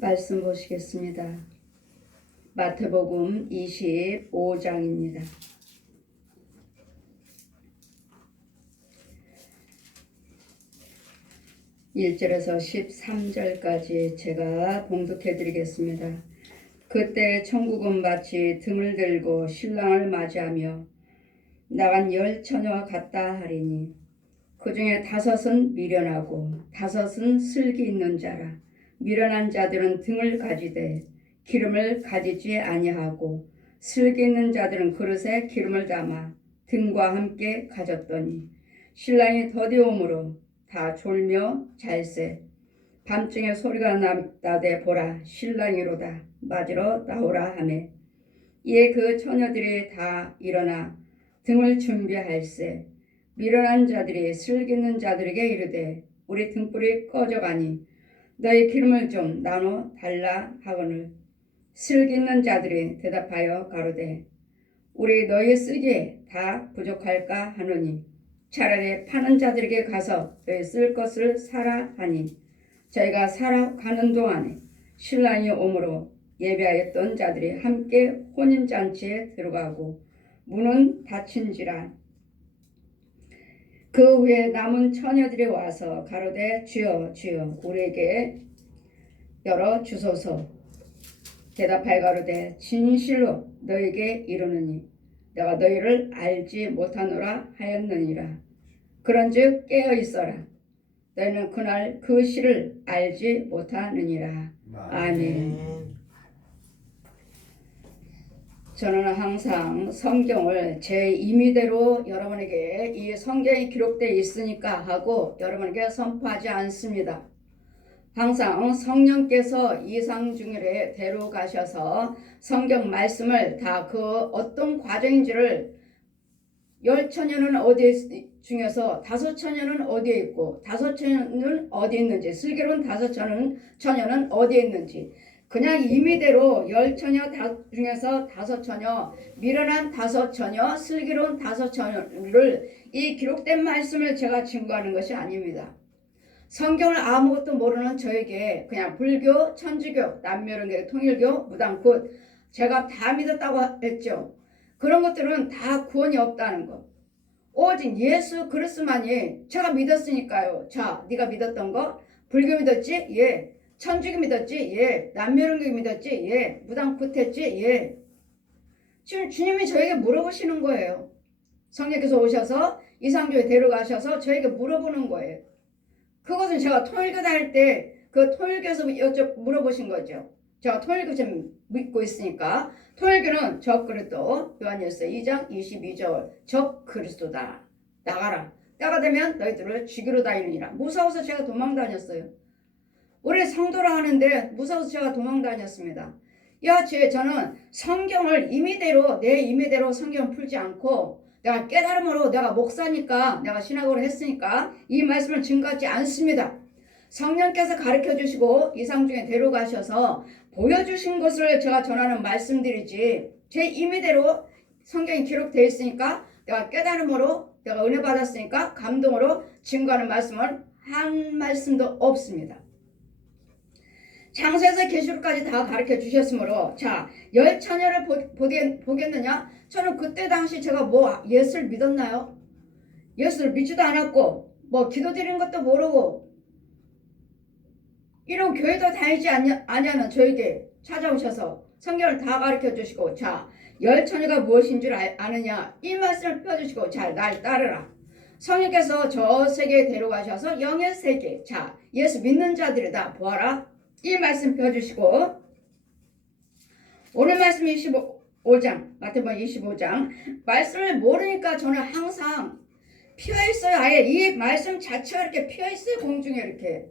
말씀 보시겠습니다. 마태복음 25장입니다. 1절에서 13절까지 제가 봉독해 드리겠습니다. 그때 천국은 마치 등을 들고 신랑을 맞이하며 나간 10처녀와 같다 하리니 그 중에 5은 미련하고 5은 슬기 있는 자라. 미련한 자들은 등을 가지되 기름을 가지지 아니하고 슬기 있는 자들은 그릇에 기름을 담아 등과 함께 가졌더니 신랑이 더디오므로 다 졸며 잘세. 밤중에 소리가 나되 보라 신랑이로다 맞으러 나오라 하매 이에 그 처녀들이 다 일어나 등을 준비할세. 미련한 자들이 슬기 있는 자들에게 이르되 우리 등불이 꺼져가니 너희 기름을 좀 나눠 달라 하거늘 슬기 있는 자들이 대답하여 가로되 우리 너희 쓰기에 다 부족할까 하노니 차라리 파는 자들에게 가서 너희 쓸 것을 사라 하니 저희가 살아가는 동안에 신랑이 오므로 예배하였던 자들이 함께 혼인잔치에 들어가고 문은 닫힌지라. 그 후에 남은 처녀들이 와서 가로되 주여 주여 우리에게 열어 주소서. 대답하여 가로되 진실로 너에게 이르노니 내가 너희를 알지 못하노라 하였느니라. 그런즉 깨어 있어라. 너희는 그날 그 시를 알지 못하느니라. 아멘. 저는 항상 성경을 제 임의대로 여러분에게 이 성경이 기록되어 있으니까 하고 여러분에게 선포하지 않습니다. 항상 성령께서 이상중일에 데려가셔서 성경 말씀을 다 그 어떤 과정인지를 10처녀는 어디 중에서 5처녀는 어디에 있고 5처녀는 어디에 있는지 슬기로운 5처녀는 어디에 있는지 그냥 임의대로 10처녀 중에서 5처녀 미련한 5처녀 슬기로운 5처녀를 이 기록된 말씀을 제가 증거하는 것이 아닙니다. 성경을 아무것도 모르는 저에게 그냥 불교, 천주교, 남묘론교, 통일교, 무당굿 제가 다 믿었다고 했죠. 그런 것들은 다 구원이 없다는 것. 오직 예수 그리스도만이 제가 믿었으니까요. 자, 네가 믿었던 거 불교 믿었지? 예. 천주교 믿었지? 예. 남묘론교 믿었지? 예. 무당굿 했지? 예. 지금 주님이 저에게 물어보시는 거예요. 성령께서 오셔서 이상교에 데려가셔서 저에게 물어보는 거예요. 그것은 제가 통일교 다닐 때 그 통일교에서 물어보신 거죠. 제가 통일교 좀 믿고 있으니까 통일교는 적그리스도 요한일서 2장 22절 적그리스도다. 나가라. 때가 되면 너희들을 죽이러 다니느니라. 무서워서 제가 도망 다녔어요. 우리 성도라 하는데 무서워서 제가 도망 다녔습니다. 저는 성경을 임의대로 내 임의대로 성경 풀지 않고 내가 깨달음으로 내가 목사니까 내가 신학으로 했으니까 이 말씀을 증거하지 않습니다. 성령께서 가르쳐 주시고 이상중에 데려가셔서 보여주신 것을 제가 전하는 말씀드리지 제 임의대로 성경이 기록되어 있으니까 내가 깨달음으로 내가 은혜 받았으니까 감동으로 증거하는 말씀은 한 말씀도 없습니다. 창세에서 계시록까지 다 가르쳐 주셨으므로 자 10처녀를 보겠느냐? 저는 그때 당시 제가 예수를 믿었나요? 예수를 믿지도 않았고 기도 드리는 것도 모르고 이런 교회도 다니지 않냐는 저에게 찾아오셔서 성경을 다 가르쳐 주시고 자 10처녀가 무엇인 줄 아느냐 이 말씀을 펴주시고 자 날 따르라. 성령께서 저 세계에 데려가셔서 영의 세계 자 예수 믿는 자들이다 보아라. 이 말씀 펴주시고 오늘 말씀 25장 마태복음 25장 말씀을 모르니까 저는 항상 피어있어요. 아예 이 말씀 자체가 이렇게 피어있어요. 공중에 이렇게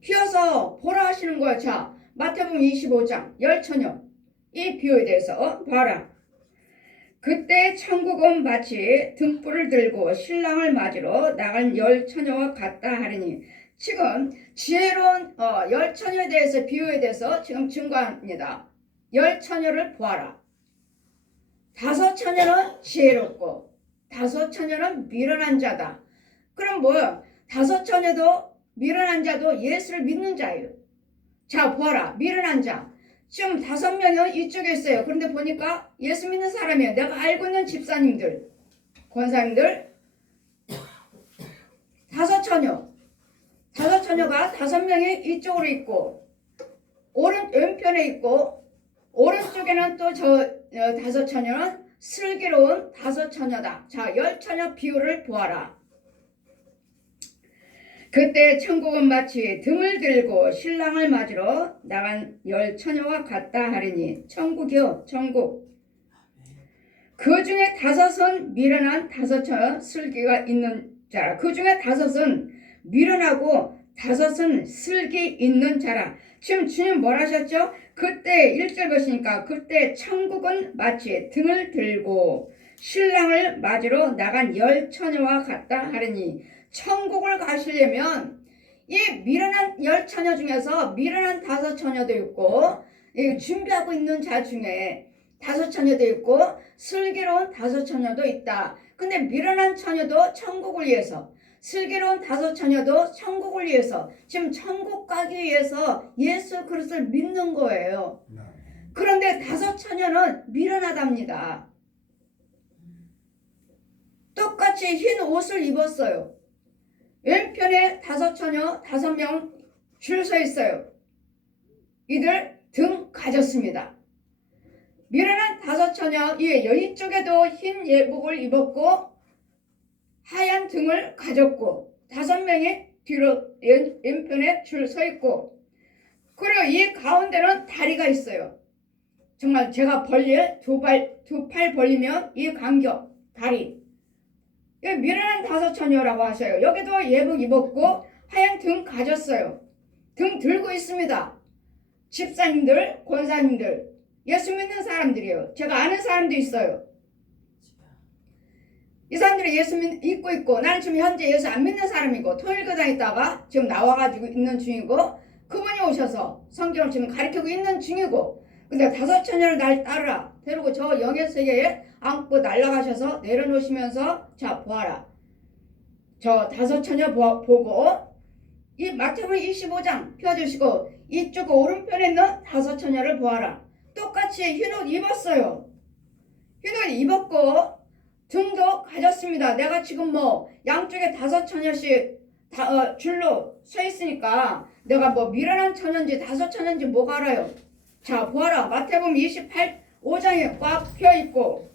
피어서 보라 하시는 거예요. 자 마태복음 25장 10처녀 이 비유에 대해서 봐라. 그때 천국은 마치 등불을 들고 신랑을 맞으러 나간 10처녀와 같다 하리니 지금 지혜로운 10처녀에 대해서 비유에 대해서 지금 증거합니다. 10처녀를 보아라. 5처녀는 지혜롭고 5처녀는 미련한 자다. 그럼 뭐야? 5처녀도 미련한 자도 예수를 믿는 자예요. 자, 보아라. 미련한 자. 지금 5명은 이쪽에 있어요. 그런데 보니까 예수 믿는 사람이에요. 내가 알고 있는 집사님들, 권사님들, 5처녀. 5처녀가 5명이 이쪽으로 있고, 왼편에 있고, 오른쪽에는 또 저 5처녀는 슬기로운 5처녀다. 자, 10처녀 비율을 보아라. 그때 천국은 마치 등을 들고 신랑을 맞으러 나간 10처녀와 같다 하리니. 천국이요, 천국. 그 중에 5은 미련한 5처녀 슬기가 있는 자라. 그 중에 5은 미련하고 5은 슬기 있는 자라. 지금 주님 뭘 하셨죠? 그때 1절 것이니까 그때 천국은 마치 등을 들고 신랑을 맞으러 나간 10처녀와 같다 하리니. 천국을 가시려면 이 미련한 10처녀 중에서 미련한 5처녀도 있고 준비하고 있는 자 중에 5처녀도 있고 슬기로운 5처녀도 있다. 근데 미련한 처녀도 천국을 위해서, 슬기로운 5처녀도 천국을 위해서, 지금 천국 가기 위해서 예수 그리스도를 믿는 거예요. 그런데 5처녀는 미련하답니다. 똑같이 흰 옷을 입었어요. 왼편에 5처녀 5명 줄 서 있어요. 이들 등 가졌습니다. 미련한 5처녀 이쪽에도 흰 예복을 입었고 하얀 등을 가졌고 5명이 뒤로 왼편에 줄 서 있고, 그리고 이 가운데는 다리가 있어요. 정말 제가 벌릴 두 팔 벌리면 이 간격 다리. 미련한 5처녀라고 하셔요. 여기도 예복 입었고 하얀 등 가졌어요. 등 들고 있습니다. 집사님들, 권사님들, 예수 믿는 사람들이에요. 제가 아는 사람도 있어요. 이 사람들이 예수 믿고 있고 나는 지금 현재 예수 안 믿는 사람이고 통일교단에 있다가 지금 나와가지고 있는 중이고, 그분이 오셔서 성경을 지금 가르치고 있는 중이고, 근데 5처녀를 날 따르라 데리고 저 영의 세계에 안고 날아가셔서 내려놓으시면서 자 보아라. 저 5처녀 보고 이 마태복음 25장 펴주시고 이쪽 오른편에 있는 5처녀를 보아라. 똑같이 흰옷 입었어요. 흰옷 입었고 등도 가졌습니다. 내가 지금 뭐 양쪽에 5처녀씩 줄로 서 있으니까 내가 뭐 미련한 처녀인지 5처녀인지 뭐가 알아요. 자 보아라. 마태복음 5장에 꽉 펴있고,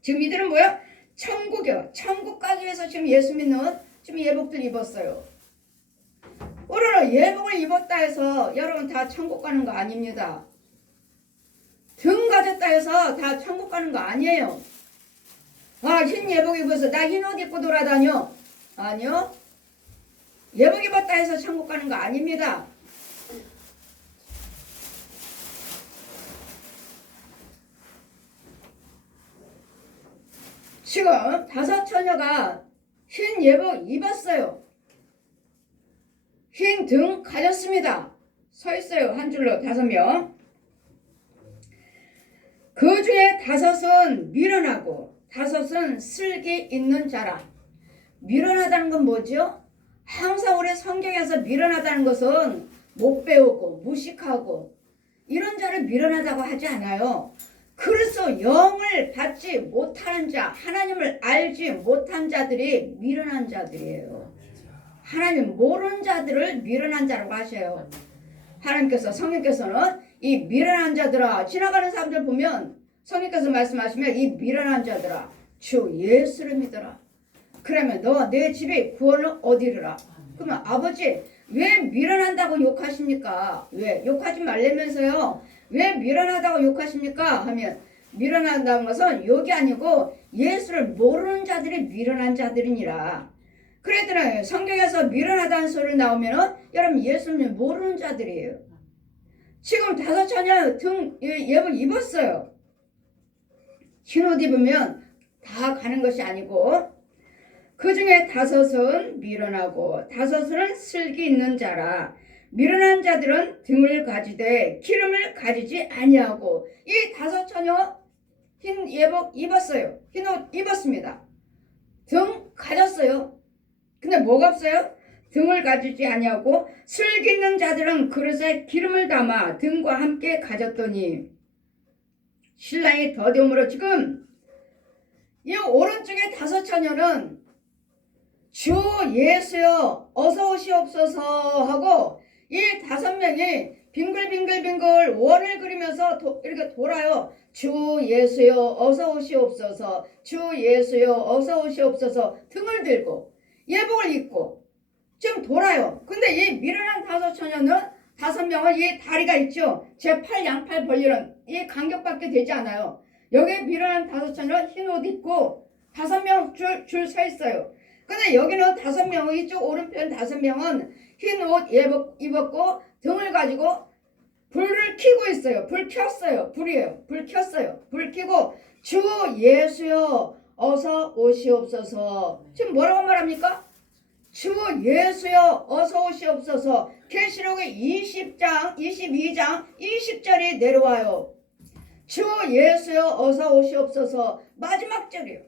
지금 이들은 뭐야? 천국이요. 천국 가기 위해서 지금 예수 믿는 지금 예복들 입었어요. 오늘은 예복을 입었다 해서 여러분 다 천국 가는 거 아닙니다. 등 가졌다 해서 다 천국 가는 거 아니에요. 흰 예복 입어서 나 흰 옷 입고 돌아다녀. 아니요. 예복 입었다 해서 천국 가는 거 아닙니다. 지금 5처녀가 흰 예복 입었어요. 흰 등 가졌습니다. 서 있어요. 한 줄로 5명. 그 중에 5은 미련하고 5은 슬기 있는 자라. 미련하다는 건 뭐죠? 항상 우리 성경에서 미련하다는 것은 못 배우고 무식하고 이런 자를 미련하다고 하지 않아요. 그래서 영을 받지 못하는 자, 하나님을 알지 못한 자들이 미련한 자들이에요. 하나님 모르는 자들을 미련한 자라고 하셔요. 하나님께서, 성령께서는 이 미련한 자들아, 지나가는 사람들 보면 성령께서 말씀하시면 이 미련한 자들아 주 예수를 믿어라. 그러면 너 내 집에 구원을 얻으리라. 그러면 아버지 왜 미련한다고 욕하십니까? 왜 욕하지 말라면서요? 왜 미련하다고 욕하십니까? 하면 미련한다는 것은 욕이 아니고 예수를 모르는 자들이 미련한 자들이니라. 그랬더니 성경에서 미련하다는 소리 나오면은 여러분 예수를 모르는 자들이에요. 지금 5처녀 등 예복 입었어요. 흰옷 입으면 다 가는 것이 아니고 그 중에 5은 미련하고 5은 슬기 있는 자라. 미련한 자들은 등을 가지되 기름을 가지지 아니하고. 이 5처녀 흰 예복 입었어요. 흰옷 입었습니다. 등 가졌어요. 근데 뭐가 없어요? 등을 가지지 아니하고 슬기는 자들은 그릇에 기름을 담아 등과 함께 가졌더니 신랑이 더디움으로 지금 이 오른쪽에 다섯 처녀는 주 예수여 어서 오시옵소서 하고 이 다섯 명이 빙글빙글빙글 원을 그리면서 이렇게 돌아요. 주 예수여 어서 오시옵소서, 주 예수여 어서 오시옵소서 등을 들고 예복을 입고 좀 돌아요. 근데 이 미련한 다섯 처녀는 다섯 명은 이 다리가 있죠. 제 팔 양팔 벌리는 이 간격밖에 되지 않아요. 여기 미련한 다섯 처녀는 흰 옷 입고 다섯 명 줄 서 있어요. 근데 여기는 다섯 명은 이쪽 오른편 다섯 명은 흰 옷 입었고 등을 가지고 불을 켜고 있어요. 불 켰어요. 불이에요. 불 켰어요. 불 켜고 주 예수여 어서 오시옵소서. 지금 뭐라고 말합니까? 주 예수여 어서 오시옵소서. 계시록의 20장 22장 20절이 내려와요. 주 예수여 어서 오시옵소서. 마지막 절이에요.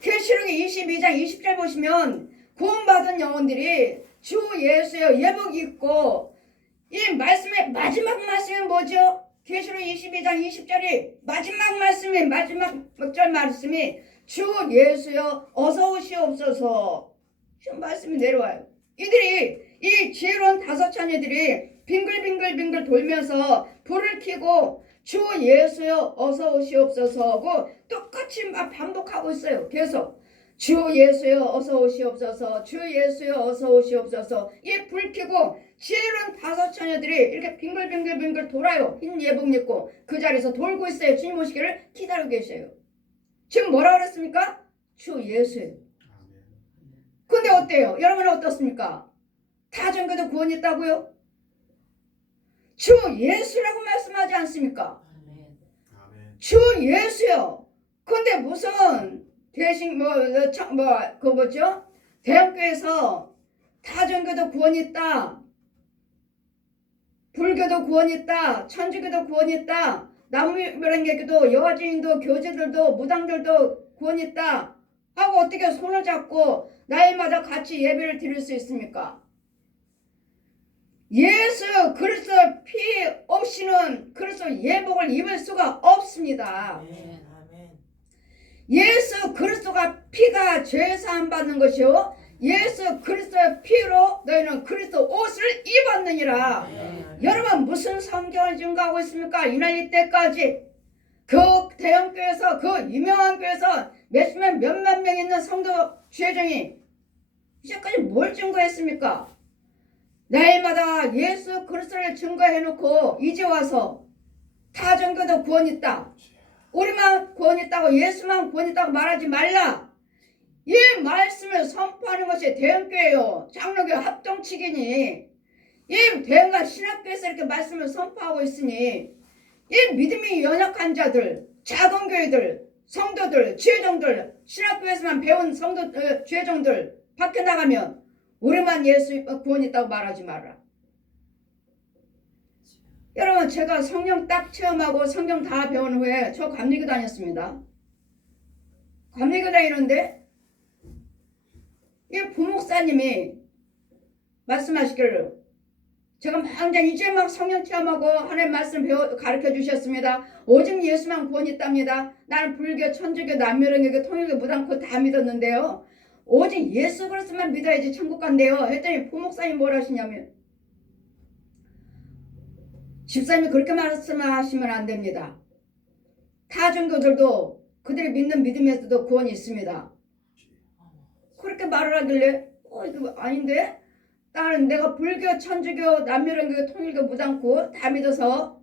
계시록의 22장 20절 보시면 구원받은 영혼들이 주 예수여 예복 입고 이 말씀의 마지막 말씀이 뭐죠? 계시록 22장 20절이 마지막 말씀이 마지막 절 말씀이 주 예수여 어서 오시옵소서. 지금 말씀이 내려와요. 이들이 이 지혜로운 다섯 처녀들이 빙글빙글 돌면서 불을 켜고 주 예수여 어서 오시옵소서 하고 똑같이 막 반복하고 있어요. 계속 주 예수여 어서 오시옵소서, 주 예수여 어서 오시옵소서. 이 불 켜고 지혜로운 다섯 처녀들이 이렇게 빙글빙글 돌아요. 흰 예복 입고 그 자리에서 돌고 있어요. 주님 오시기를 기다리고 계셔요. 지금 뭐라 그랬습니까? 주 예수요. 근데 어때요? 여러분은 어떻습니까? 다전교도 구원이 있다고요? 주 예수라고 말씀하지 않습니까? 주 예수요. 근데 무슨 대신 그거 뭐죠? 대형교에서 다전교도 구원이 있다. 불교도 구원이 있다. 천주교도 구원이 있다. 남유별행교도 여화주인도 교주들도 무당들도 구원이 있다. 하고 어떻게 손을 잡고 날마다 같이 예배를 드릴 수 있습니까? 예수 그리스도 피 없이는 그리스도 예복을 입을 수가 없습니다. 예수 그리스도가 피가 죄사함 받는 것이요 예수 그리스도의 피로 너희는 그리스도 옷을 입었느니라. 여러분 무슨 성경을 증거하고 있습니까? 이날 이때까지 그 대형교회에서 그 유명한 교회에서 몇만 명 있는 성도 주회장이 이제까지 뭘 증거했습니까? 날마다 예수 그리스도를 증거해놓고 이제 와서 타종교도 구원 있다. 우리만 구원 있다고 예수만 구원 있다고 말하지 말라. 이 말씀을 선포하는 것이 대형교회요. 장로교 합동치기니 이 대형과 신학교에서 이렇게 말씀을 선포하고 있으니 이 믿음이 연약한 자들, 작은 교회들, 성도들, 주회종들, 신학교에서만 배운 성도, 주회종들 밖에 나가면 우리만 예수 구원 있다고 말하지 마라. 여러분 제가 성령 딱 체험하고 성경 다 배운 후에 저 감리교 다녔습니다. 감리교 다니는데 이 부목사님이 말씀하시기를 제가 막장 이제 막 성령 체험하고 하나님 말씀 가르쳐 주셨습니다. 오직 예수만 구원 있답니다. 나는 불교, 천주교, 남묘령교, 통일교, 무당교 다 믿었는데요. 오직 예수 그리스도만 믿어야지 천국 간대요. 했더니 부목사님 뭐라 하시냐면 집사님이 그렇게 말씀하시면 안 됩니다. 타 종교들도 그들이 믿는 믿음에서도 구원이 있습니다. 그렇게 말을 하길래 이거 아닌데? 나는 내가 불교, 천주교, 남묘령교, 통일교, 무당교 다 믿어서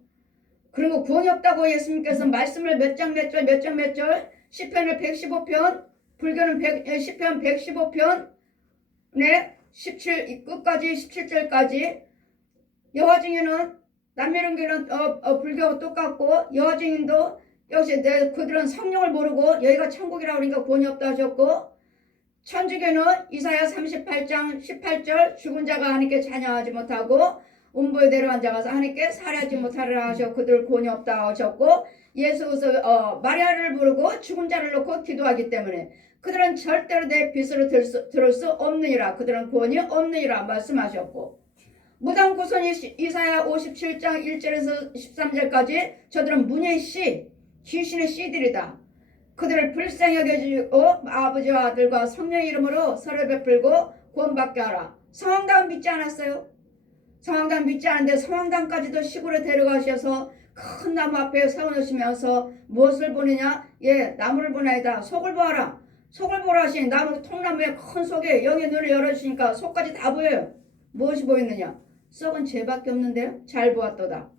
그런 거 구원이 없다고 예수님께서 말씀을 몇 장 몇 절 시편을 115편 불교는 10편 115편 네 17 끝까지 17절까지 여호와 증인은 남묘령교는 불교하고 똑같고 여호와 증인도 역시 그들은 성령을 모르고 여기가 천국이라고 그러니까 구원이 없다 하셨고 천주교는 이사야 38장 18절 죽은 자가 하나님께 찬양하지 못하고 음부에 내려간 자가 하나님께 살아하지 못하리라 하셨고 그들 구원이 없다 하셨고 예수 마리아를 부르고 죽은 자를 놓고 기도하기 때문에 그들은 절대로 내 빚으로 들을 수 없느니라. 그들은 구원이 없느니라 말씀하셨고, 무당구손이 이사야 57장 1절에서 13절까지 저들은 문의 씨, 귀신의 씨들이다. 그들을 불쌍히 여겨주고 아버지와 아들과 성령의 이름으로 서로 베풀고 구원받게 하라. 성황당은 믿지 않았어요. 성황당 믿지 않는데 성황당까지도 시골에 데려가셔서 큰 나무 앞에 세워놓으시면서 무엇을 보느냐? 예, 나무를 보나이다. 속을 보아라. 속을 보라 하시니 나무 통나무의 큰 속에 영의 눈을 열어주시니까 속까지 다 보여요. 무엇이 보였느냐? 썩은 죄밖에 없는데요. 잘 보았도다.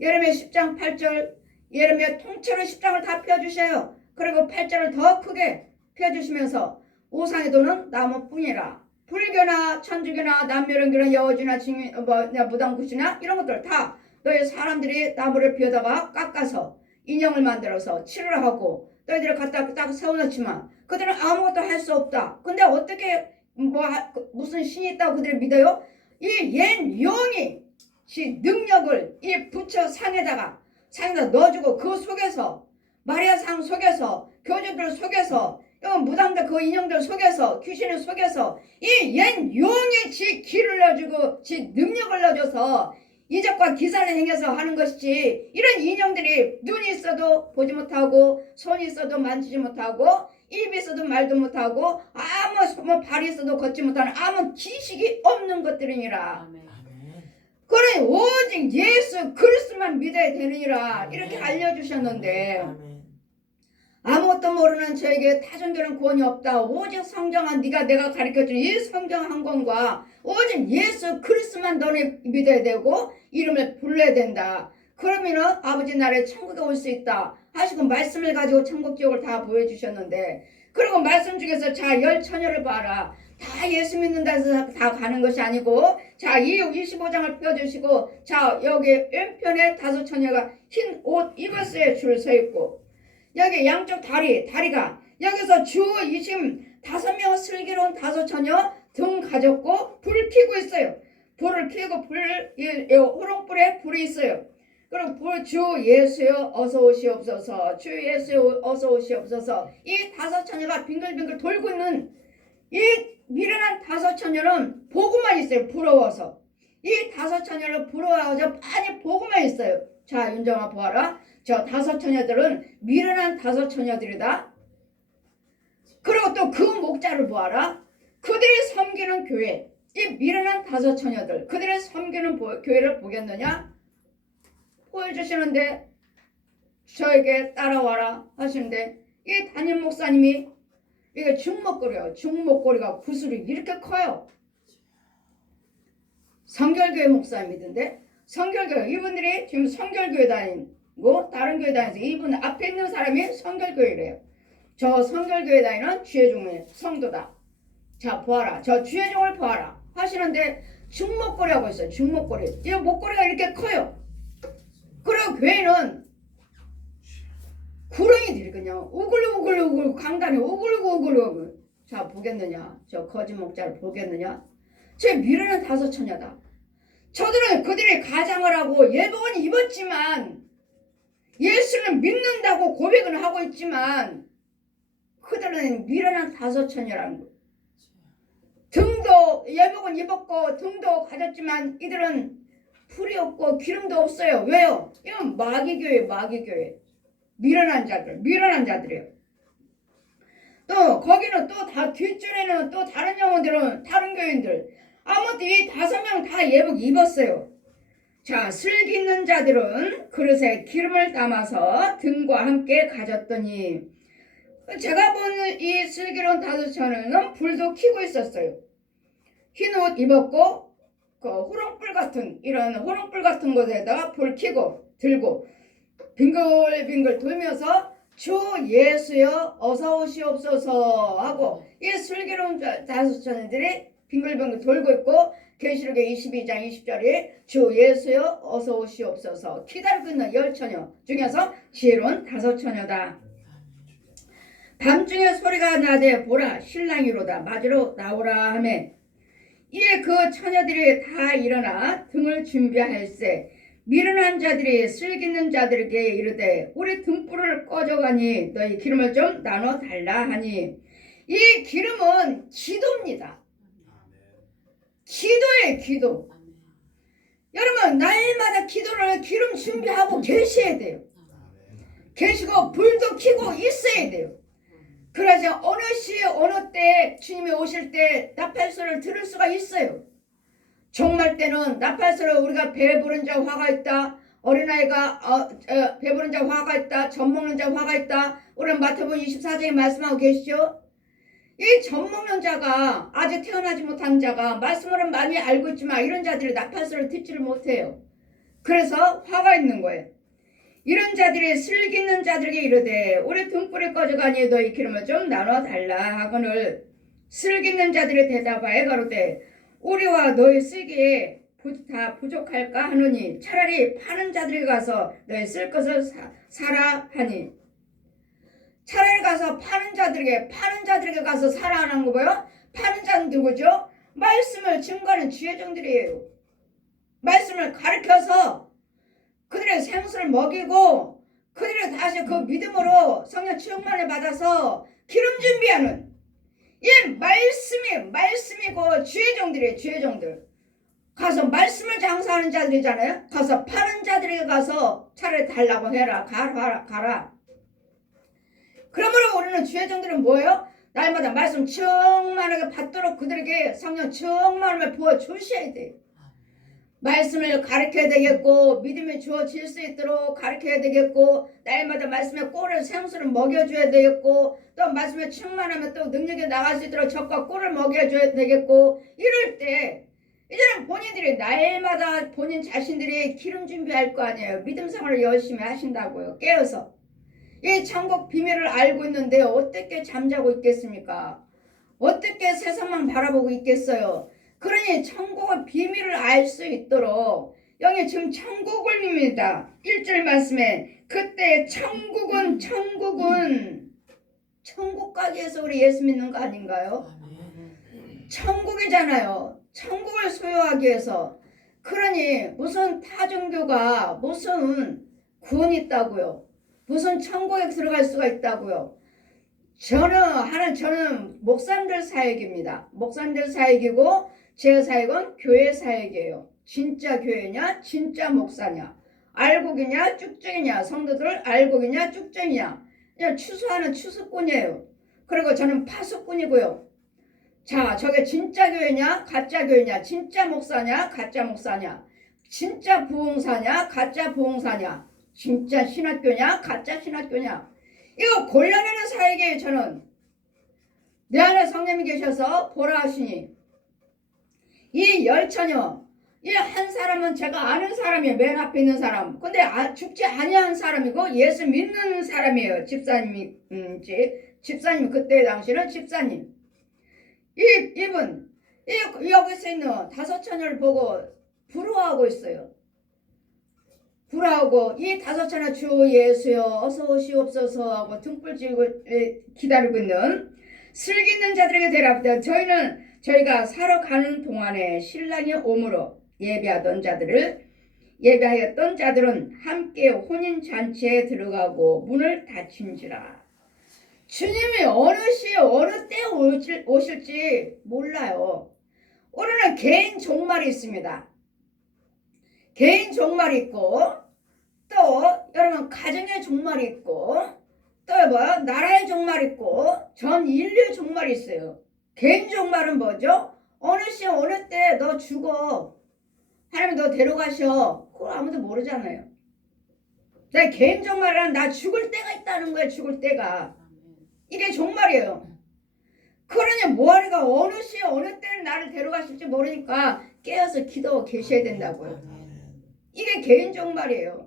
예레미야 10장 8절, 예레미야 통째로 10장을 다 펴주셔요. 그리고 8절을 더 크게 펴주시면서 우상의 도는 나무뿐이라. 불교나 천주교나 남묘령교나 여호주나 무당굿이나 이런 것들 다 너희 사람들이 나무를 비워다가 깎아서 인형을 만들어서 치료를 하고 너희들을 갖다 딱 세워놓지만 그들은 아무것도 할 수 없다. 근데 어떻게 무슨 신이 있다고 그들을 믿어요? 이 옛 용이 지 능력을 이 부처 상에다 넣어주고 그 속에서 마리아 상 속에서 교주들 속에서 무당들 그 인형들 속에서 귀신의 속에서 이 옛 용이 지 기를 넣어주고 지 능력을 넣어줘서 이적과 기사를 행해서 하는 것이지, 이런 인형들이 눈이 있어도 보지 못하고 손이 있어도 만지지 못하고 입이 있어도 말도 못하고 아무 발이 있어도 걷지 못하는 아무 지식이 없는 것들이니라. 그래 오직 예수 그리스도만 믿어야 되느니라. 이렇게 알려주셨는데 아무것도 모르는 저에게 타종교는 구원이 없다. 오직 성경은 내가 가르쳐준 이 성경 한 권과 오직 예수 그리스도만 너네 믿어야 되고 이름을 불러야 된다. 그러면은 아버지 나라에 천국에 올 수 있다 하시고 말씀을 가지고 천국 지옥을 다 보여주셨는데, 그리고 말씀 중에서 자 열 처녀를 봐라. 다 예수 믿는다 해서 다 가는 것이 아니고, 자 이 25장을 펴주시고 자 여기 왼편에 5 처녀가 흰 옷 입었어요. 줄 서 있고 여기 양쪽 다리가 여기서 주 25명의 슬기로운 5 처녀 등 가졌고 불을 켜고 있어요. 불을 켜고 호롱불에 불이 있어요. 그리고 주 예수여 어서 오시옵소서, 주 예수여 어서 오시옵소서. 이 5 처녀가 빙글빙글 돌고 있는 이 미련한 5 처녀는 보고만 있어요. 부러워서. 이 5 처녀를 부러워서 많이 보고만 있어요. 자 윤정아 보아라. 저 5 처녀들은 미련한 5 처녀들이다. 그리고 또 그 목자를 보아라. 그들이 섬기는 교회, 이 미련한 5 처녀들, 그들이 섬기는 교회를 보겠느냐? 보여주시는데 저에게 따라와라 하시는데, 이 담임 목사님이 이게 중목걸이요. 중목걸이가 구슬이 이렇게 커요. 성결교회 목사님이던데, 성결교회 이분들이 지금 성결교회 다니고 다른 교회 다니면서 이분 앞에 있는 사람이 성결교회래요. 저 성결교회 다니는 주의종의 성도다. 자 보아라. 저 주의종을 보아라 하시는데 중목걸이 하고 있어요. 중목걸이. 이 목걸이가 이렇게 커요. 그리고 교회는 구렁이들이 그냥 우글우글 강단이 우글우글. 자 보겠느냐? 저 거짓 목자를 보겠느냐? 제 미련한 5 처녀다. 저들은 그들이 가장을 하고 예복은 입었지만 예수를 믿는다고 고백은 하고 있지만 그들은 미련한 5 처녀라는 거예요. 등도 예복은 입었고 등도 가졌지만 이들은 풀이 없고 기름도 없어요. 왜요? 이건 마귀교회. 미련한 자들이에요. 또 거기는 또 다 뒷줄에는 또 다른 영혼들은 다른 교인들 아무튼 이 5명 다 예복 입었어요. 자 슬기 있는 자들은 그릇에 기름을 담아서 등과 함께 가졌더니, 제가 본 이 슬기로운 5 처녀는 불도 켜고 있었어요. 흰 옷 입었고 그 호롱불 같은 곳에다가 불 켜고 들고 빙글빙글 돌면서 주 예수여 어서 오시옵소서 하고 이 슬기로운 5 처녀들이 빙글빙글 돌고 있고, 계시록의 22장 20절에 주 예수여 어서 오시옵소서 기다리고 있는 10 처녀 중에서 지혜로운 5 처녀다. 밤중에 소리가 나되 보라 신랑이로다 맞으러 나오라 하매, 이에 그 처녀들이 다 일어나 등을 준비할세 미련한 자들이 슬기는 자들에게 이르되 우리 등불을 꺼져가니 너희 기름을 좀 나눠 달라 하니, 이 기름은 기도입니다. 기도예요, 기도. 여러분 날마다 기도를 기름 준비하고 계셔야 돼요. 계시고 불도 켜고 있어야 돼요. 그러지 어느 시 어느 때 주님이 오실 때 나팔소리를 들을 수가 있어요. 종말 때는 나팔소리 우리가 배부른 자 화가 있다. 어린아이가 배부른 자 화가 있다. 젖 먹는 자 화가 있다. 우리는 마태복음 24장에 말씀하고 계시죠. 이 젖 먹는 자가 아직 태어나지 못한 자가 말씀으로 많이 알고 있지만 이런 자들이 나팔소리를 듣지를 못해요. 그래서 화가 있는 거예요. 이런 자들이 슬기 있는 자들에게 이르되 우리 등불이 꺼져가니 너희 기름을 좀 나눠달라 하거늘 슬기 있는 자들이 대답하여 가로되 우리와 너희 쓰기에 다 부족할까 하느니 차라리 파는 자들에게 가서 너희 쓸 것을 사라 하니 차라리 가서 파는 자들에게 가서 사라 하는 거 뭐요? 파는 자는 누구죠? 말씀을 증거하는 지혜정들이에요. 말씀을 가르쳐서 그들의 생수를 먹이고 그들을 다시 그 믿음으로 성령 충만을 받아서 기름 준비하는 이 말씀이고 지혜정들이에요. 지혜정들 가서 말씀을 장사하는 자들이잖아요. 가서 파는 자들에게 가서 차라리 달라고 해라. 가라. 그러므로 우리는 지혜정들은 뭐예요? 날마다 말씀 충만하게 받도록 그들에게 성령 충만함을 부어주셔야 돼요. 말씀을 가르쳐야 되겠고 믿음이 주어질 수 있도록 가르쳐야 되겠고 날마다 말씀의 꼴을 생수를 먹여줘야 되겠고 또 말씀에 충만하면 또 능력이 나갈 수 있도록 젖과 꼴을 먹여줘야 되겠고 이럴 때 이제는 본인들이 날마다 본인 자신들이 기름 준비할 거 아니에요. 믿음 생활을 열심히 하신다고요. 깨어서 이 천국 비밀을 알고 있는데 어떻게 잠자고 있겠습니까? 어떻게 세상만 바라보고 있겠어요? 그러니 천국의 비밀을 알 수 있도록 여기 지금 천국을입니다. 1절 말씀에 그때 천국은 천국 가기 위해서 우리 예수 믿는 거 아닌가요? 천국이잖아요. 천국을 소유하기 위해서. 그러니 무슨 타종교가 무슨 구원이 있다고요? 무슨 천국에 들어갈 수가 있다고요? 저는 목사님들 사역입니다. 목사님들 사역이고 제 사역은 교회 사역이에요. 진짜 교회냐 진짜 목사냐 알곡이냐 쭉정이냐 성도들을 알곡이냐 쭉정이냐 그냥 추수하는 추수꾼이에요. 그리고 저는 파수꾼이고요. 자 저게 진짜 교회냐 가짜 교회냐 진짜 목사냐 가짜 목사냐 진짜 부흥사냐 가짜 부흥사냐 진짜 신학교냐 가짜 신학교냐 이거 골라내는 사역이에요. 저는 내 안에 성령이 계셔서 보라 하시니 이 열처녀 이 한 사람은 제가 아는 사람이에요. 맨 앞에 있는 사람. 근데 죽지 아니한 사람이고 예수 믿는 사람이에요. 집사님 그때 당시는 집사님. 이분 여기서 있는 5처녀를 보고 부러워하고 있어요. 부러워하고 이 5처녀 주 예수여 어서 오시옵소서 하고 등불 지고 기다리고 있는 슬기 있는 자들에게 대답하되 저희가 사러 가는 동안에 신랑이 오므로 예배하였던 자들은 함께 혼인잔치에 들어가고 문을 닫힌지라. 주님이 어느 시에 어느 때에 오실지 몰라요. 우리는 개인 종말이 있습니다. 개인 종말이 있고 또 여러분 가정의 종말이 있고 또 나라의 종말이 있고 전 인류의 종말이 있어요. 개인 종말은 뭐죠? 어느 시 어느 때 너 죽어. 하나님 너 데려가셔. 그걸 아무도 모르잖아요. 내 개인 종말은 나 죽을 때가 있다는 거예요. 죽을 때가. 이게 종말이에요. 그러니 뭐하리가 어느 시 어느 때 나를 데려가실지 모르니까 깨어서 기도하고 계셔야 된다고요. 이게 개인 종말이에요.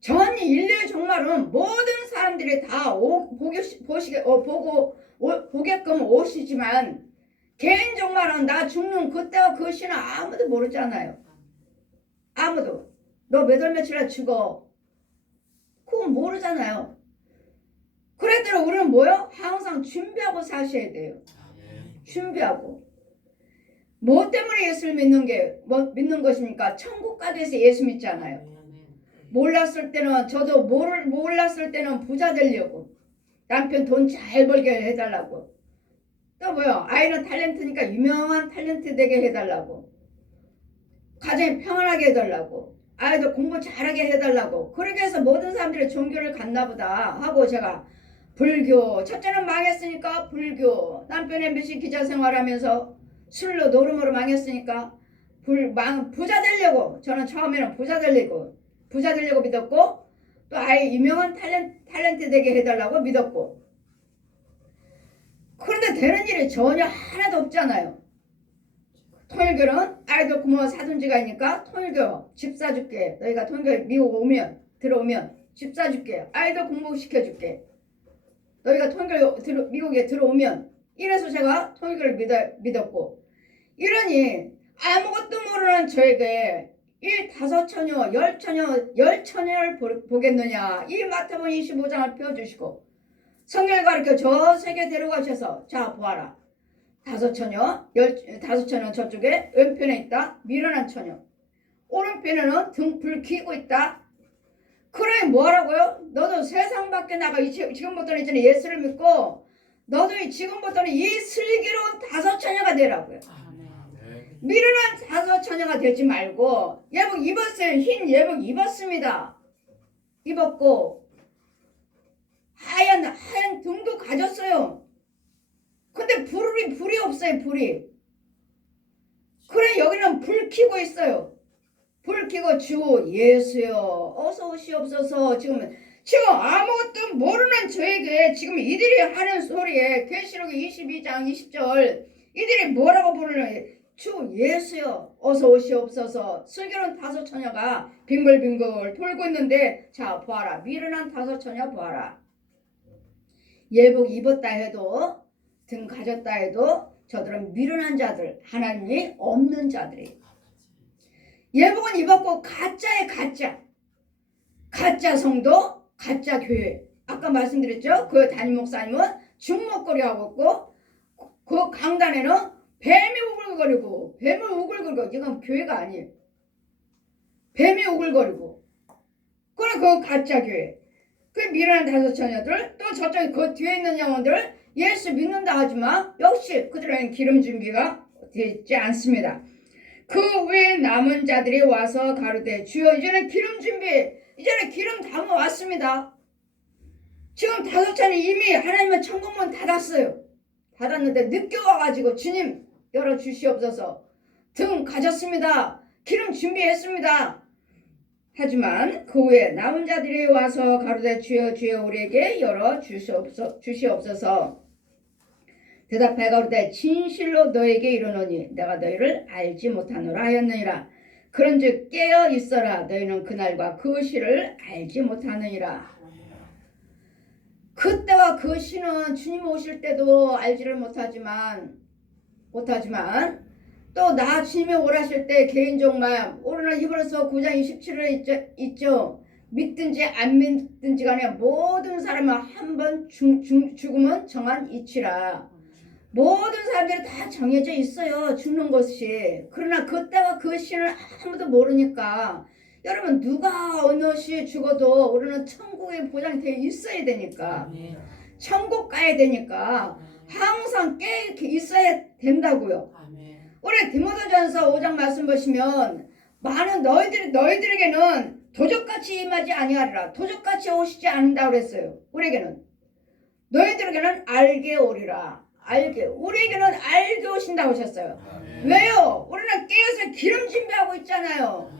전 인류의 종말은 모든 사람들이 다 보게끔 오시지만 개인 종말은 나 죽는 그때와 그 시는 아무도 모르잖아요. 아무도. 너 몇 월 며칠에 죽어. 그건 모르잖아요. 그랬더니 우리는 뭐요? 항상 준비하고 사셔야 돼요. 준비하고. 뭐 때문에 예수를 믿는 것입니까? 천국 가기 위해서 예수 믿잖아요. 몰랐을 때는 저도 몰랐을 때는 부자 되려고 남편 돈 잘 벌게 해달라고 또 뭐요? 아이는 탤런트니까 유명한 탤런트 되게 해달라고. 가정이 평안하게 해달라고. 아이들 공부 잘하게 해달라고. 그렇게 해서 모든 사람들이 종교를 갖나 보다 하고 제가 불교. 첫째는 망했으니까 불교. 남편 MBC 기자 생활하면서 술로 노름으로 망했으니까 부자 되려고. 저는 처음에는 부자 되려고 믿었고 또 아이 유명한 탤런트 되게 해달라고 믿었고. 그런데 되는 일이 전혀 하나도 없잖아요. 통일교는 아이들 부모 사돈지가 있으니까 통일교 집 사줄게. 너희가 통일교 미국 들어오면 집 사줄게. 아이들 공부시켜줄게. 너희가 통일교 미국에 들어오면. 이래서 제가 통일교를 믿었고. 이러니 아무것도 모르는 저에게 이 5처녀 10처녀를 보겠느냐. 이 마태복음 25장을 펴주시고 성경을 가르쳐 저 세계 데려가셔서 자 보아라. 5처녀 저쪽에 왼편에 있다. 미련한 처녀. 오른편에는 등불 켜고 있다. 그래 뭐하라고요? 너도 세상 밖에 나가. 지금부터는 이제 예수를 믿고 너도 지금부터는 이 슬기로운 5처녀가 되라고요. 미련한 5처녀가 되지 말고 예복 입었어요. 흰 예복 입었습니다. 입었고 하얀 등도 가졌어요. 근데 불이 없어요. 불이. 그래 여기는 불 켜고 있어요. 불 켜고 주 예수여 어서 오시옵소서. 지금 아무것도 모르는 저에게 지금 이들이 하는 소리에 계시록 22장 20절 이들이 뭐라고 부르는 주 예수여 어서 오시옵소서. 슬기로운 5처녀가 빙글빙글 돌고 있는데 자 보아라. 미련한 5처녀 보아라. 예복 입었다 해도 등 가졌다 해도 저들은 미련한 자들, 하나님이 없는 자들이. 예복은 입었고 가짜의 가짜 성도, 가짜 교회. 아까 말씀드렸죠? 그 담임 목사님은 중목걸이 하고 있고 그 강단에는 뱀이 우글거리고 뱀을 우글거리고. 이건 교회가 아니에요. 뱀이 우글거리고. 그래 그 가짜 교회. 그 미련한 5처녀들. 또 저쪽에 그 뒤에 있는 영혼들 예수 믿는다 하지만 역시 그들에게는 기름 준비가 되지 않습니다. 그 외에 남은 자들이 와서 가로되 주여 이제는 기름 담아 왔습니다. 지금 5처녀 이미 하나님은 천국문 닫았는데 늦게 와가지고 주님 열어주시옵소서. 등 가졌습니다. 기름 준비했습니다. 하지만 그 후에 남은 자들이 와서 가로되 주여 우리에게 열어주시옵소서. 대답하여 가로되 진실로 너에게 이르노니 내가 너희를 알지 못하노라 하였느니라. 그런즉 깨어 있어라. 너희는 그날과 그 시를 알지 못하느니라. 그때와 그 시는 주님 오실 때도 알지를 못하지만 또 나 주님이 오라실 때 개인적만 오르는 히브리서 9장 27절에 있죠. 믿든지 안 믿든지 간에 모든 사람은 한번 죽음은 정한 이치라. 모든 사람들이 다 정해져 있어요. 죽는 것이. 그러나 그때와 그 시는 아무도 모르니까 여러분 누가 어느 시에 죽어도 우리는 천국에 보장이 되어 있어야 되니까 천국 가야 되니까 항상 깨 있어야 된다고요. 우리 디모데전서 5장 말씀 보시면 많은 너희들에게는 도적같이 임하지 아니하리라. 도적같이 오시지 않는다 그랬어요. 우리에게는 너희들에게는 알게 오리라. 우리에게는 알게 오신다고 하셨어요. 왜요? 우리는 깨어서 기름 준비하고 있잖아요.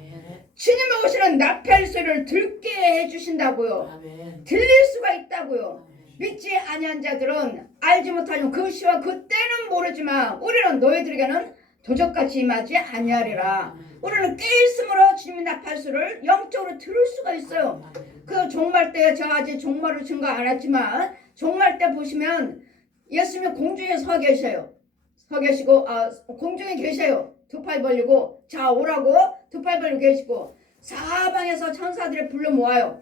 주님이 오시는 나팔 소리를 듣게 해주신다고요. 들릴 수가 있다고요. 믿지 아니한 자들은 알지 못하는 그 시와 그때는 모르지만 우리는 너희들에게는 도적같이 임하지 아니하리라. 우리는 깨있음으로 주님의 나팔소를 영적으로 들을 수가 있어요. 그 종말 때 제가 아직 종말을 증거 안 했지만 종말 때 보시면 예수님이 공중에 서 계시고 공중에 계셔요. 두 팔 벌리고 자 오라고 두 팔 벌리고 계시고 사방에서 천사들이 불러 모아요.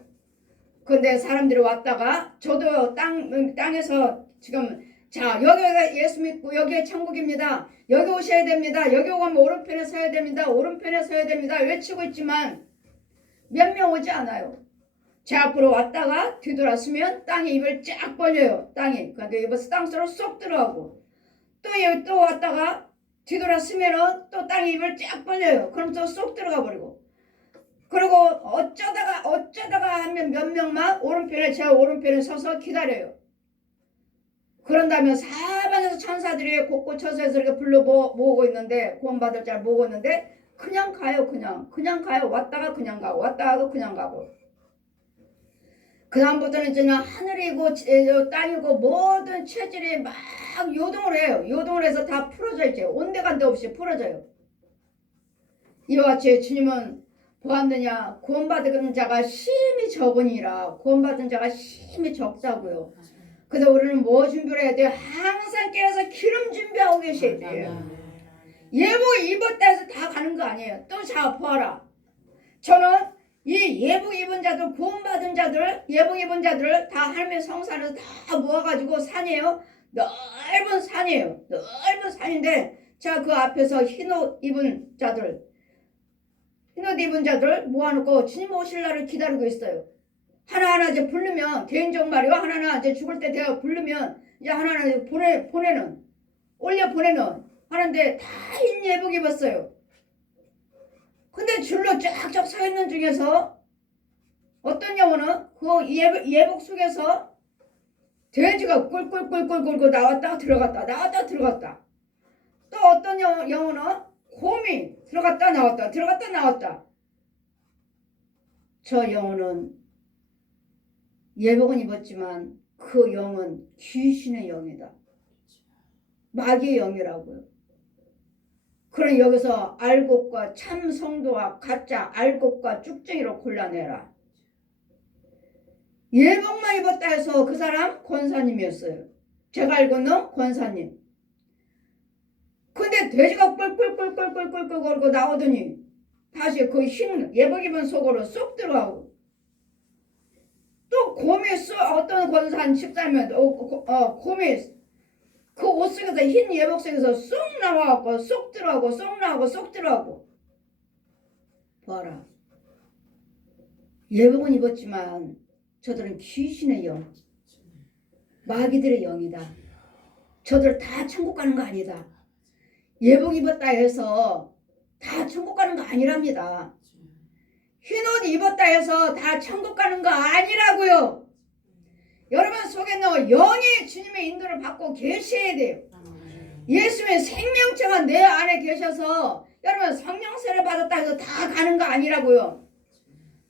근데 사람들이 왔다가 저도 땅에서 지금 자 여기가 예수 믿고 여기가 천국입니다. 여기 오셔야 됩니다. 여기 오면 오른편에 서야 됩니다. 오른편에 서야 됩니다. 외치고 있지만 몇 명 오지 않아요. 제 앞으로 왔다가 뒤돌았으면 땅에 입을 쫙 벌려요. 그러니까 입에서 땅속으로 쏙 들어가고 또 왔다가 뒤돌아서면은 또 땅에 입을 쫙 벌려요. 그럼 또 쏙 들어가 버리고. 그리고 어쩌다가 하면 몇 명만 제 오른편에 서서 기다려요. 그런 다음에 사방에서 천사들이 곳곳 처서에서 이렇게 불러 모으고 있는데, 구원받을 자를 모으고 있는데, 그냥 가요. 그냥 가요. 왔다가 그냥 가고, 왔다가 그냥 가고. 그 다음부터는 이제 하늘이고 땅이고 모든 체질이 막 요동을 해요. 요동을 해서 다 풀어져 있죠. 온데간데 없이 풀어져요. 이와 같이 주님은 보았느냐, 구원받은 자가 심히 적으니라. 구원받은 자가 심히 적다고요. 그래서 우리는 뭐 준비를 해야 돼요? 항상 깨어서 기름 준비하고 계셔야 돼요. 예복 입었다 해서 다 가는 거 아니에요. 또 자 보아라. 저는 이 예복 입은 자들, 구원받은 자들, 예복 입은 자들을 다 하나님의 성산에서 다 모아가지고 산이에요. 넓은 산이에요. 넓은 산인데, 자 그 앞에서 흰옷 입은 자들 모아놓고 주님 오실 날을 기다리고 있어요. 하나하나 이제 부르면, 개인적 말이요. 하나하나 이제 죽을 때 내가 부르면, 이제 하나하나 이제 올려 보내는 하는데 다 흰 예복 입었어요. 근데 줄로 쫙쫙 서 있는 중에서 어떤 영혼은 그 예복 속에서 돼지가 꿀꿀꿀꿀 나왔다 들어갔다. 또 어떤 영혼은 곰이 들어갔다 나왔다. 저 영혼은 예복은 입었지만 그 영은 귀신의 영이다. 마귀의 영이라고요. 그럼 여기서 알곡과 참 성도와 가짜 알곡과 쭉쟁이로 골라내라. 예복만 입었다 해서 그 사람 권사님이었어요. 제가 알고는 권사님. 근데 돼지가 꿀꿀꿀꿀꿀꿀 거리고 나오더니 다시 그 흰 예복 입은 속으로 쏙 들어가고, 또 곰이 어떤 권사 집사면 곰이 그 옷 속에서 흰 예복 속에서 쏙 나와갖고 쏙 들어가고 쏙 나오고 쏙 들어가고. 봐라. 예복은 입었지만 저들은 귀신의 영, 마귀들의 영이다. 저들 다 천국 가는 거 아니다. 예복 입었다 해서 다 천국 가는 거 아니랍니다. 흰옷 입었다 해서 다 천국 가는 거 아니라고요. 여러분 속에는 영이 주님의 인도를 받고 계셔야 돼요. 예수의 생명체가 내 안에 계셔서 여러분 성령세를 받았다 해서 다 가는 거 아니라고요.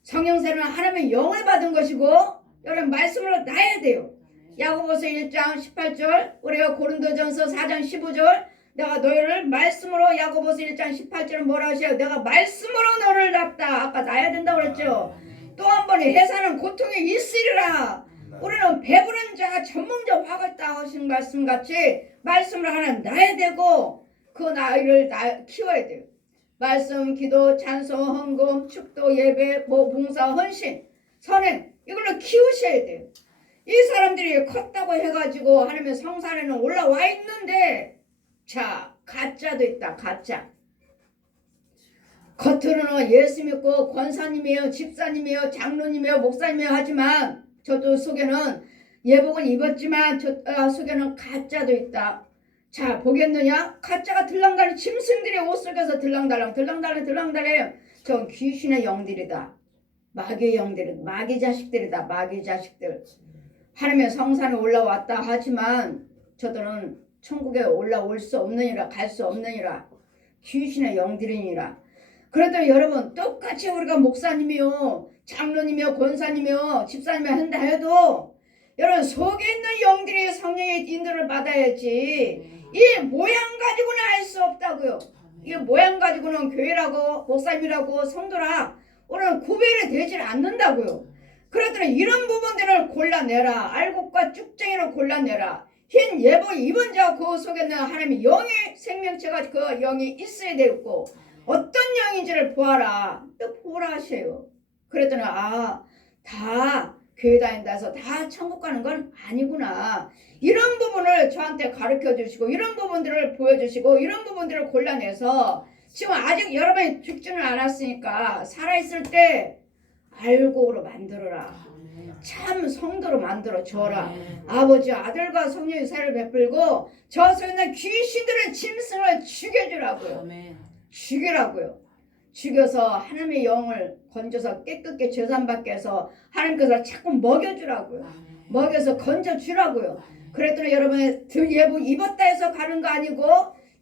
성령세는 하나님의 영을 받은 것이고 여러분 말씀으로 나야 돼요. 야고보서 1장 18절, 우리가 고린도전서 4장 15절, 내가 너희를 말씀으로, 야고보서 1장 18절은 뭐라 하셔요? 내가 말씀으로 너를 낳다. 아까 낳아야 된다고 그랬죠. 또 한 번에 해사는 고통이 있으리라. 우리는 배부른 자가 전문자 화겠다 하신 말씀같이 말씀을 하나 낳아야 되고 그 아이를 키워야 돼요. 말씀, 기도, 찬송, 헌금, 축도, 예배, 봉사, 헌신, 선행, 이걸로 키우셔야 돼요. 이 사람들이 컸다고 해가지고 하나님의 성산에는 올라와 있는데, 자 가짜도 있다. 가짜. 겉으로는 예수 믿고 권사님이에요, 집사님이에요, 장로님이에요, 목사님이에요 하지만 저도 속에는 예복은 입었지만 저 속에는 가짜도 있다. 자 보겠느냐? 가짜가 들랑달랑 짐승들이 옷 속에서 들랑달랑해요. 저 귀신의 영들이다. 마귀의 영들이다. 마귀 자식들이다. 마귀 자식들. 하나님의 성산에 올라왔다 하지만 저들은 천국에 올라올 수 없느니라, 갈 수 없느니라. 귀신의 영들이니라. 그래도 여러분 똑같이 우리가 목사님이요, 장로님이요, 권사님이요, 집사님이요 한다 해도 여러분 속에 있는 영들이 성령의 인도를 받아야지 이 모양 가지고는 할 수 없다고요. 이 모양 가지고는 교회라고 목사님이라고 성도라 우리는 구별이 되질 않는다고요. 그러더니 이런 부분들을 골라내라. 알곡과 쭉쟁이로 골라내라. 흰 예복 입은 자 그 속에는 하나님의 영의 생명체가 그 영이 있어야 되고 어떤 영인지를 보아라. 또 보라 하셔요. 그랬더니 다 교회 다닌다 해서 다 천국 가는 건 아니구나. 이런 부분을 저한테 가르쳐 주시고 이런 부분들을 보여주시고 이런 부분들을 골라내서 지금 아직 여러분이 죽지는 않았으니까 살아있을 때 알곡으로 만들어라. 참 성도로 만들어 줘라. 아버지 아들과 성령의 사를 베풀고 저 속에 있는 귀신들의 짐승을 죽여주라고요. 죽이라고요. 죽여서 하나님의 영을 건져서 깨끗게 죄산받게 해서 하나님께서 자꾸 먹여주라고요. 먹여서 건져주라고요. 그랬더니 여러분 예복 입었다 해서 가는 거 아니고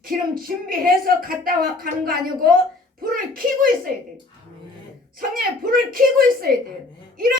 기름 준비해서 갔다 가는 거 아니고 불을 켜고 있어야 돼요. 성령의 불을 켜고 있어야 돼요.